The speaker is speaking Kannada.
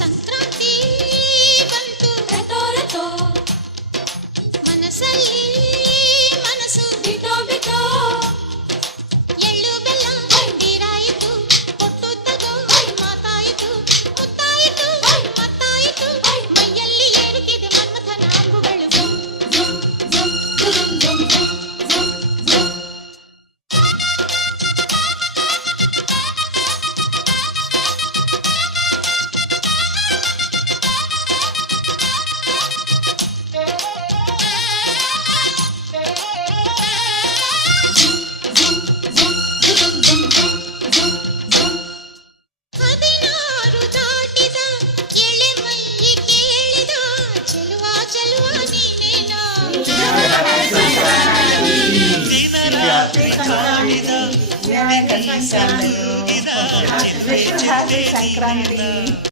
ಸಂಕ್ರಾಂತಿ ಬಂತು ರಟೋ ರಟೋ ಮನಸ್ಸಲ್ಲಿ ಮನಸ್ಸು ಬಿಟೋ ಬಿಟೋ ಎಳ್ಳು ಬೆಲ್ಲ ಹಂಡಿರಾಯಿತು ಕೊಟ್ಟು ತಗೋ ಮಾತಾಯಿತು ಮುತ್ತಾಯಿತು ಮತ್ತಾಯಿತು ಮೈಯಲ್ಲಿ ಏರುತ್ತಿದೆ ಮನ್ಮಥನ ಅಂಬುಗಳು ಸಂಕ್ರಾಂತಿ